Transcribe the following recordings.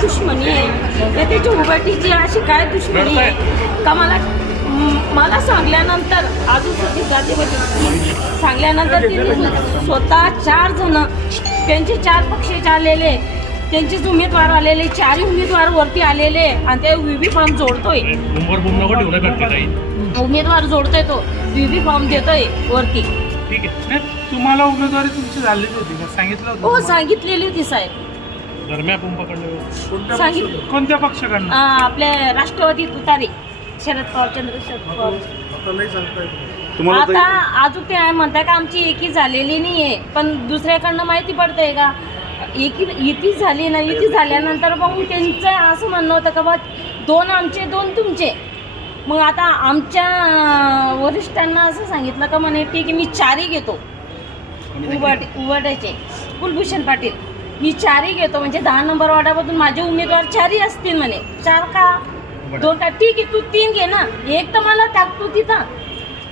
दुश्मनी आहे. या त्याची उभाटीची अशी काय दुश्मनी आहे का मला मला सांगल्यानंतर अजून सुद्धा जातीमध्ये सांगल्यानंतर तिने स्वतः चार जण त्यांचे चार पक्षाचे आलेले त्यांचेच उमेदवार आलेले चारही उमेदवार वरती आलेले आणि ते व्ही फॉर्म जोडतोय. उमेदवार जोडतोय तो व्ही फॉर्म देतोय वरती. ठीक आहे. तुम्हाला उमेदवारी तुमची झालीच होती का? सांगितलं हो? सांगितलेली होती साहेब. दरम्या पंप पकडलं सांगितलं कोणत्या पक्षाकडनं? आपल्या राष्ट्रवादी तुतारी शरद पवार चंद्रशेखर पवार. आता अजून ते आहे म्हणताय का आमची एकी झालेली नाहीये पण दुसऱ्याकडनं माहिती पडतंय का? एकी युती झाली ना युती झाल्यानंतर मग त्यांचं असं म्हणणं होतं का बा दोन आमचे दोन तुमचे. मग आता आमच्या वरिष्ठांना असं सांगितलं का म्हणे ठीक आहे मी चारही घेतो. उभाट उभाटायचे कुलभूषण पाटील. मी चारही घेतो म्हणजे दहा नंबर वार्डामधून माझे उमेदवार चारही असतील म्हणे. चार का? दोन का? ठीक आहे तू तीन घे ना. एक तर मला टाकतो तिथं.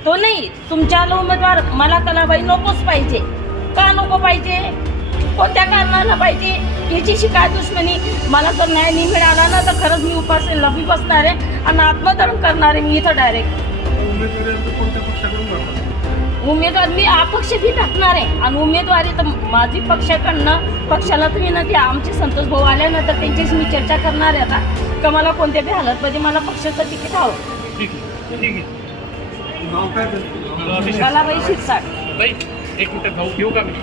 तो नाही. तुमच्याला उमेदवार मला कलाबाई नकोच पाहिजे. का नको पाहिजे? कोणत्या कारणाला पाहिजे? याची काय दुश्मनी? मला जर न्याय नाही मिळाला ना तर खरंच मी उपासेला बी बसणार आहे आणि आत्मधरण करणार आहे मी इथं डायरेक्ट? उमेदवार मी अपक्ष बी टाकणार आहे. आणि उमेदवारी तर माझी पक्षाकडनं पक्षाला तुम्ही ना ते आमचे संतोष भाऊ आल्यानंतर त्यांच्याशी मी चर्चा करणार आहे आता. का मला कोणत्या बी हालतमध्ये मला पक्षाचं तिकीट हवं? ठीक आहे. ठीक आहे. शिरसाट. एक मिनिट भाऊ घेऊ का मी?